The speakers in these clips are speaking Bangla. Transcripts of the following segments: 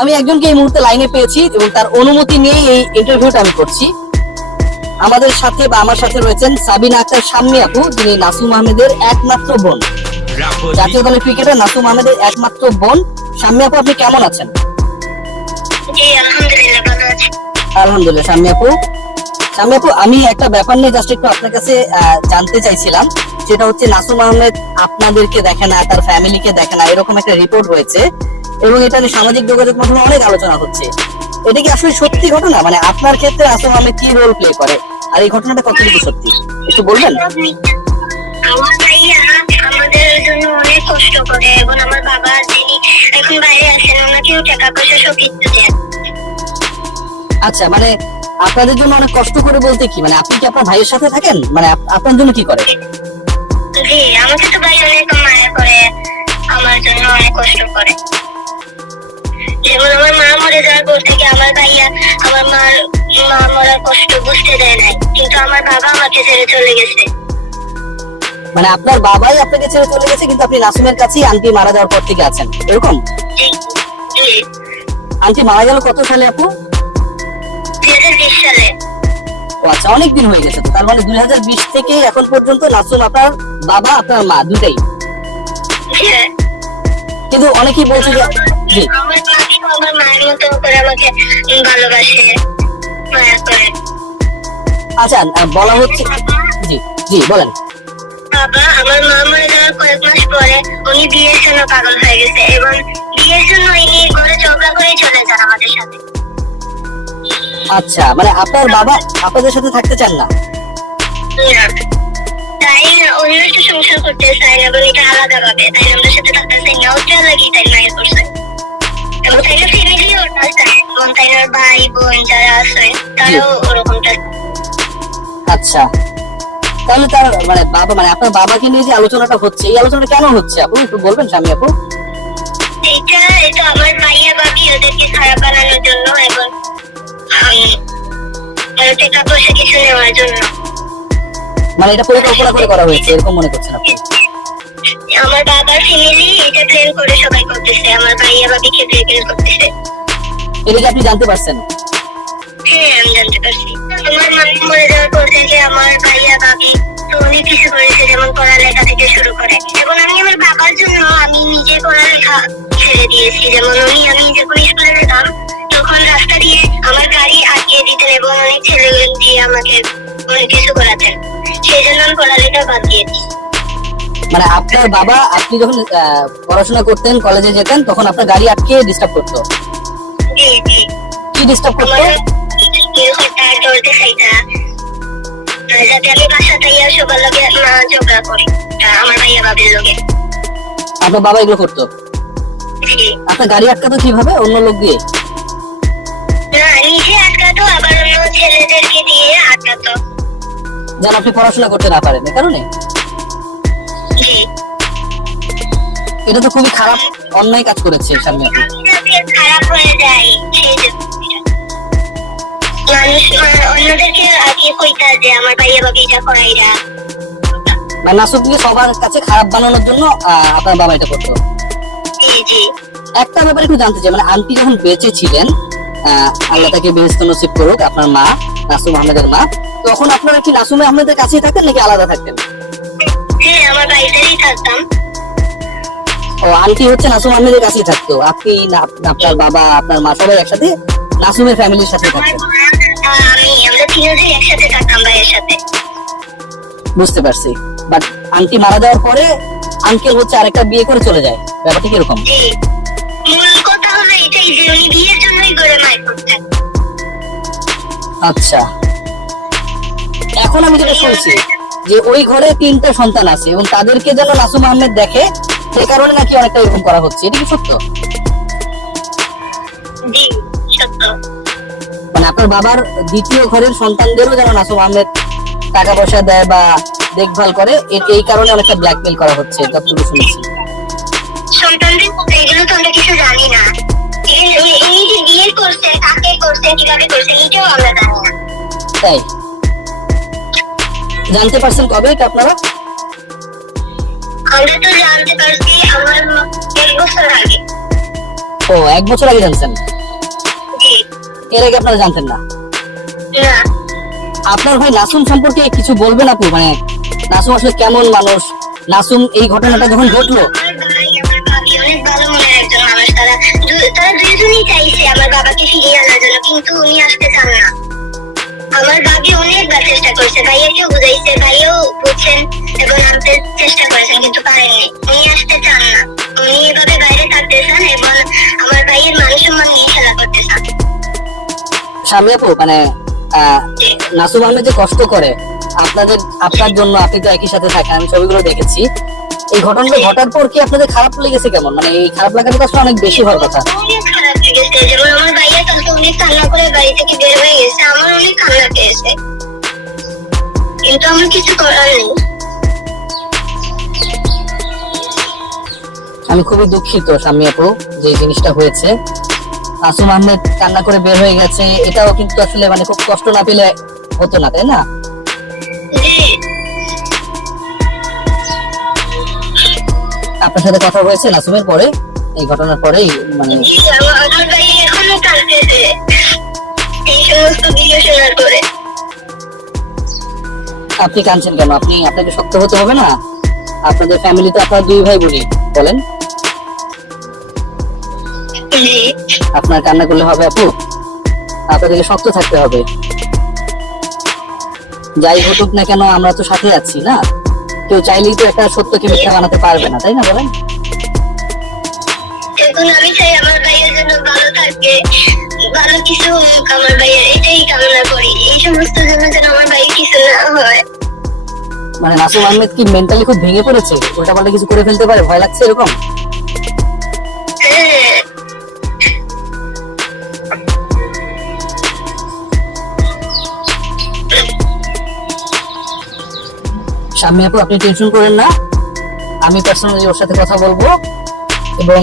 আমি একজনকে এই মুহূর্তে লাইনে পেয়েছি এবং তার অনুমতি নিয়ে এই ইন্টারভিউটা আমি করছি। আমাদের সাথে বা আমার সাথে রয়েছেন সাবিনা আক্তার শাম্মী আপু, যিনি নাসুম আহমেদের একমাত্র বোন, জাতীয় দলের ক্রিকেটার নাসুম আহমেদের একমাত্র বোন। শাম্মী আপু, আপনি কেমন আছেন? আলহামদুলিল্লাহ। শাম্মী আপু, আমি একটা ব্যাপার নিয়ে জাস্ট একটু আপনার কাছে জানতে চাইছিলাম। সেটা হচ্ছে নাসুম আহমেদ আপনাদেরকে দেখে না, তার ফ্যামিলিকে দেখে না, এরকম একটা রিপোর্ট হয়েছে এবং এটা নিয়ে সামাজিক যোগাযোগ মাধ্যমে অনেক আলোচনা হচ্ছে। এটা কি আসলে সত্যি ঘটনা? মানে আপনার ক্ষেত্রে নাসুম আহমেদ কি রোল প্লে করে, আর এই ঘটনাটা কতটুকু সত্যি একটু বলবেন? আমার ভাইয়া আমাদের জন্য অনেক কষ্ট করে এবং আমার বাবা যিনি এখন বাইরে আছেন ওনাকেও টাকা পয়সা সব কিছু দেন। আচ্ছা, মানে আপনাদের জন্য অনেক কষ্ট করে বলতে কি, মানে আপনি কি আপনার ভাইয়ের সাথে থাকেন? মানে আপনার জন্য কি করে? জি, আমাকে তো ভাই অনেক মায়া করে, আমার জন্য অনেক কষ্ট করে। যেমন আমার মা মরে যাওয়ার পর থেকে আমার ভাইয়া আমার মা মরার কষ্ট বুঝতে দেয় নাই, কিন্তু আমার বাবা আমাকে ছেড়ে চলে গেছে। মানে আপনার বাবাই আপনাকে ছেড়ে চলে গেছে, কিন্তু আপনি নাসুমের কাছেই আন্টি মারা যাওয়ার পর থেকে আছেন, এরকম? জি জি। আন্টি মারা গেল কত সালে আপু? 2020 সালে। ও আচ্ছা, অনেকদিন হয়ে গেছে। তার মানে 2020 থেকে এখন পর্যন্ত নাসুম আপনার বাবা আপনার মা দুটাই। কিন্তু অনেকেই বলছে যে জি, আমার বাবা আমার মায়ের মতো করে আমাকে ভালোবাসে, মায়া করে। আচ্ছা, বলা হচ্ছে জি জি বলেন। বাবা আমার মা মারা যাওয়ার কয়েক মাস পরে উনি বিয়ের জন্য পাগল হয়ে গেছে এবং বিয়ের জন্য ইনি ঘরে ঝগড়া করে চলে যান আমাদের সাথে। আচ্ছা, মানে আপনার বাবা আপনাদের সাথে থাকতে চান না? তাই অন্য একটা সংসার করতে চাই না এবং এটা আলাদা ভাবে, তাই আমাদের সাথে থাকতে চাই না, ওটা লাগি তাই মায়ের করছে এবং তাই না ফ্যামিলি ওটা চায় এবং তাই না ভাই বোন যারা আছে তারাও ওরকমটা। আচ্ছা, তাহলে তার মানে বাবা মানে আপনার বাবাকে নিয়ে যে আলোচনাটা হচ্ছে, এই আলোচনাটা কেন হচ্ছে আপু একটু বলবেন শাম্মী আপু? এটা আমার ভাইয়া ভাবি ওদেরকে খারাপ বানানোর জন্য এবং টাকা পয়সা কিছু নেওয়ার জন্য। মানে এটা পরিকল্পনা করে করা হয়েছে এরকম মনে করছেন আপনি? আমার বাবার ফ্যামিলি এটা প্ল্যান করে সবাই করতেছে, আমার ভাইয়া ভাবিকে প্ল্যান করতেছে। এটা কি আপনি জানতে পারছেন? হ্যাঁ, আমি জানতে পারছি। আমার মা মরে যাওয়ার পর থেকে আমার ভাইয়া ভাবি তো অনেক কিছু করেছে, যেমন পড়ালেখা থেকে শুরু করে। এবং আমি আমার বাবার জন্য আমি নিজে পড়ালেখা ছেড়ে দিয়েছি। যেমন আমি যখন স্কুলে যেতাম তখন রাস্তা দিয়ে আমার গাড়ি আটকিয়ে দিতেন এবং অনেক ছেলেগুলো দিয়ে আমাকে অনেক কিছু করাতেন, সেই জন্য আমি পড়ালেখা বাদ দিয়েছি। মানে আপনার বাবা আপনি যখন পড়াশোনা করতেন, কলেজে যেতেন, তখন আপনার গাড়ি আটকে ডিস্টার্ব করতো? জি জি। কি ডিস্টার্ব করতো? যাতে আমি বাসাতে সবার লগে ঝগড়া করি আমার ভাইয়া ভাবির লগে। আপনার বাবা এগুলো করতো? আপনার গাড়ি আটকাতো কিভাবে? অন্য লোক দিয়ে? না, নিজে আটকাতো, আবার অন্য ছেলেদেরকে দিয়ে আটকাতো, যেন আপনি পড়াশোনা করতে না পারেন এই কারণে? জি। এটা তো খুবই খারাপ অন্যায় কাজ করেছে শাম্মী আপু। খারাপ হয়ে যায় সেই মানুষ অন্যদেরকে আগে কইতা যে আমার ভাইয়া ভাবি এটা করাইরা, মানে নাসুমকে সবার কাছে খারাপ বানানোর জন্য আপনার বাবা এটা করতো? জি জি। একটা ব্যাপারে একটু জানতে চাই, মানে আন্টি যখন বেঁচে ছিলেন, আল্লাহ তাকে বেহেশত নসিব করুক, আপনার মা নাসুম আহমেদের মা, তখন আপনারা কি নাসুম আহমেদের কাছেই থাকতেন নাকি আলাদা থাকতেন? হ্যাঁ, আমার বাড়িতেই থাকতাম। ও, আন্টি হচ্ছে নাসুম আহমেদের কাছেই থাকতো, আপনি আপনার বাবা আপনার মা সবাই একসাথে নাসুমের ফ্যামিলির সাথে থাকতেন? আমরা তিনজন একসাথে থাকতাম ভাইয়ের সাথে। বুঝতে পারছি। বাট আন্টি মারা যাওয়ার পরে আঙ্কেল হচ্ছে আরেকটা বিয়ে করে চলে যায়, ব্যাপারটা কি এরকম? জি, মূল কথা হলো এটাই যে উনি বিয়ের জন্যই ঘরে মাইক করতেন। আচ্ছা, এখন আমি যেটা শুনছি যে ওই ঘরে 3টা সন্তান আছে এবং তাদেরকে যেন নাসুম আহমেদ দেখে, সেই কারণে নাকি অনেকটা এরকম করা হচ্ছে, এটা কি সত্য? জি, সত্য। মানে আপনার বাবার দ্বিতীয় ঘরের সন্তানদেরও যেন নাসুম আহমেদ টাকা পয়সা দেয় বা দেখভাল করে, এই কারণে অনেকটা ব্ল্যাকমেল করা হচ্ছে যতটুকু শুনেছি। সন্তানদের এগুলো তো আমরা কিছু জানি না, ইনি যে বিয়ে করছে কাকে করছে কিভাবে করছে এটাও আমরা জানি না। তাই জানতে পারছেন কবে এটা আপনারা? আমরা তো জানতে পারছি আমার 1 বছর আগে। ও ও 1 বছর আগে জানছেন, জি। এর আগে আপনারা জানতেন না? না, আপনার ভাই নাসুম সম্পর্কে কিছু বলবেন আপু? মানে নাসুম আসলে কেমন মানুষ? নাসুম এই ঘটনাটা যখন ঘটলো, আমার ভাই আমার ভাবি অনেক ভালো মনের একজন মানুষ। তারা দুইজনই চাইছে আমার বাবাকে ফিরিয়ে আনার জন্য, কিন্তু উনি আসতে চান না। আমার ভাবি অনেকবার চেষ্টা করছে, ভাইয়াকেও বুঝাইছে, ভাইয়াও বুঝছেন এবং আনতে চেষ্টা করেছেন, কিন্তু পারেননি। উনি আসতে চান না, উনি এভাবে বাইরে থাকতে চান এবং আমার ভাইয়ের মান সম্মান নিয়ে খেলা করতে চান। স্বামী আপু মানে নাসুম আহমেদ যে কষ্ট করে আপনার জন্য, আপনি তো একই সাথে থাকেন, আমি ছবিগুলো দেখেছি। এই ঘটনাটা ঘটার পর কি আপনাদের খারাপ লেগেছে কেমন? মানে এই খারাপ লাগাটা তো আসলে অনেক বেশি হওয়ার কথা। অনেক খারাপ লেগেছে, যেমন আমার ভাইয়া কালকে অনেক কান্না করে বাড়ি থেকে বের হয়ে গেছে, আমার অনেক কান্না পেয়েছে, কিন্তু আমার কিছু করার নেই। আমি খুবই দুঃখিত স্বামী আপু যে এই জিনিসটা হয়েছে। নাসুম আহমেদ কান্না করে বের হয়ে গেছে, এটাও কিন্তু আসলে মানে খুব কষ্ট না পেলে হতো না, তাই না? জি, আপনার সাথে কথা হয়েছে নাসুমের পরে, এই ঘটনার পরেই? মানে জি, আমার ভাই এখনো কাঁদতেছে এই সমস্ত ভিডিও শোনার পরে। আপনি কাঁদছেন কেন? আপনাকে শক্ত হতে হবে না? আপনাদের ফ্যামিলিতে আপনার 2 ভাই বোনই, বলেন। জি, আপনার কান্না করলে হবে আপু? আপনাদেরকে শক্ত থাকতে হবে। যাই ঘটুক না কেন, আমরা তো সাথে আছি না? কেউ চাইলেই তো একটা সত্যকে মিথ্যা বানাতে পারবে না, তাই না বলেন? এখন আমি চাই আমার ভাইয়ের জন্য ভালো থাকে, ভালো কিছু হোক আমার ভাইয়ের, এটাই কামনা করি। এই সমস্ত জন্য যেন আমার ভাইয়ের কিছু না হয়। মানে নাসুম আহমেদ কি মেন্টালি খুব ভেঙে পড়েছে? উল্টাপাল্টা কিছু করে ফেলতে পারে, ভয় লাগছে এরকম? হ্যাঁ, স্বামী আপু আপনি টেনশন করেন না, আমি পার্সোনালি ওর সাথে কথা বলবো এবং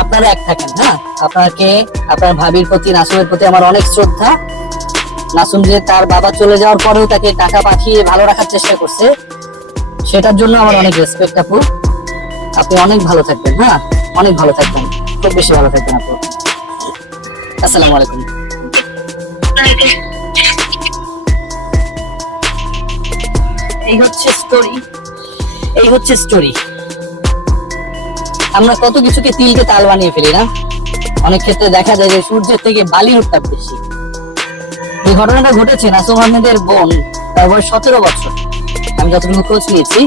আপনারা এক থাকেন। হ্যাঁ, আপনার ভাবির প্রতি, নাসুমের প্রতি আমার অনেক শ্রদ্ধা। নাসুম যে তার বাবা চলে যাওয়ার পরেও তাকে টাকা পাঠিয়ে ভালো রাখার চেষ্টা করছে, সেটার জন্য আমার অনেক রেসপেক্ট আপু। আপনি অনেক ভালো থাকবেন, হ্যাঁ অনেক ভালো থাকবেন, খুব বেশি ভালো থাকবেন আপু। আসসালামু আলাইকুম। এই হচ্ছে স্টোরি। আমরা কত কিছুকে তিলকে তাল বানিয়ে ফেলি না? অনেক ক্ষেত্রে দেখা যায় যে সূর্যের থেকে বালির উত্তাপ বেশি। এই ঘটনাটা ঘটেছে নাসুম আহমেদের বোন, তার বয়স 17 বছর। আমি যতটুকু খোঁজ নিয়েছি,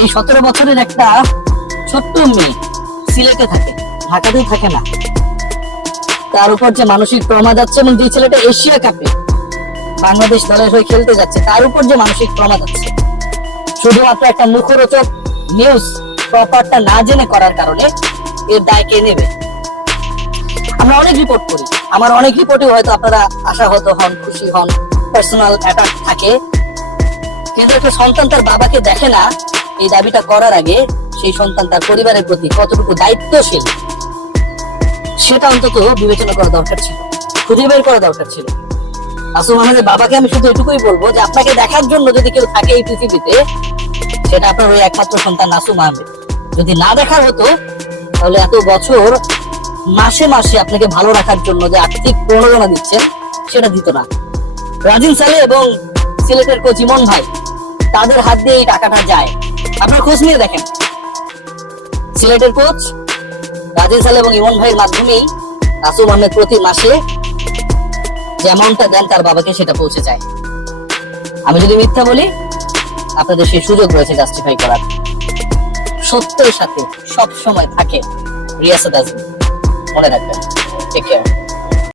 এই 17 বছরের একটা ছোট্ট মেয়ে সিলেটে থাকে, ঢাকাতেও থাকে না। তার উপর যে মানসিক ট্রমা যাচ্ছে, এবং যে ছেলেটা এশিয়া কাপে বাংলাদেশ দলের হয়ে খেলতে যাচ্ছে, তার উপর যে মানসিক ট্রমা যাচ্ছে, শুধুমাত্র একটা মুখরোচক নিউজ প্রপারটা না জেনে করার কারণে, এর দায় কে নেবে? আমরা অনেক রিপোর্ট করি, আমার অনেক রিপোর্টে হয়তো আপনারা আশাহত হন, খুশি হন, পার্সোনাল অ্যাটাক থাকে, কিন্তু একটা সন্তান তার বাবাকে দেখে না, এই দাবিটা করার আগে সেই সন্তান তার পরিবারের প্রতি কতটুকু দায়িত্বশীল সেটা অন্তত বিবেচনা করা দরকার ছিল, খুঁজে বের করা দরকার ছিল। নাসুম আহমেদের বাবাকে আমি শুধু এটুকুই বলবো যে আপনাকে দেখার জন্য যদি কেউ থাকে এই পৃথিবীতে, সেটা আপনার ওই একমাত্র সন্তান নাসুম আহমেদ। যদি না দেখার হতো, তাহলে এত বছর মাসে মাসে আপনাকে ভালো রাখার জন্য যে আর্থিক প্রণোদনা দিচ্ছেন, সেটা দিত না। রাজিন সালে এবং সিলেটের কোচ ইমন ভাই, তাদের হাত দিয়ে এই টাকাটা যায়। আপনার খোঁজ নিয়ে দেখেন, সিলেটের কোচ রাজিন সালে এবং ইমন ভাইয়ের মাধ্যমেই নাসুম আহমেদ প্রতি মাসে যে অ্যামাউন্টটা দেন তার বাবাকে, সেটা পৌঁছে যায়। আমি যদি মিথ্যা বলি, আপনাদের সেই সুযোগ রয়েছে জাস্টিফাই করার। সত্যের সাথে সব সময় থাকে রিয়াসাত আজমি, মনে রাখবেন। Take care.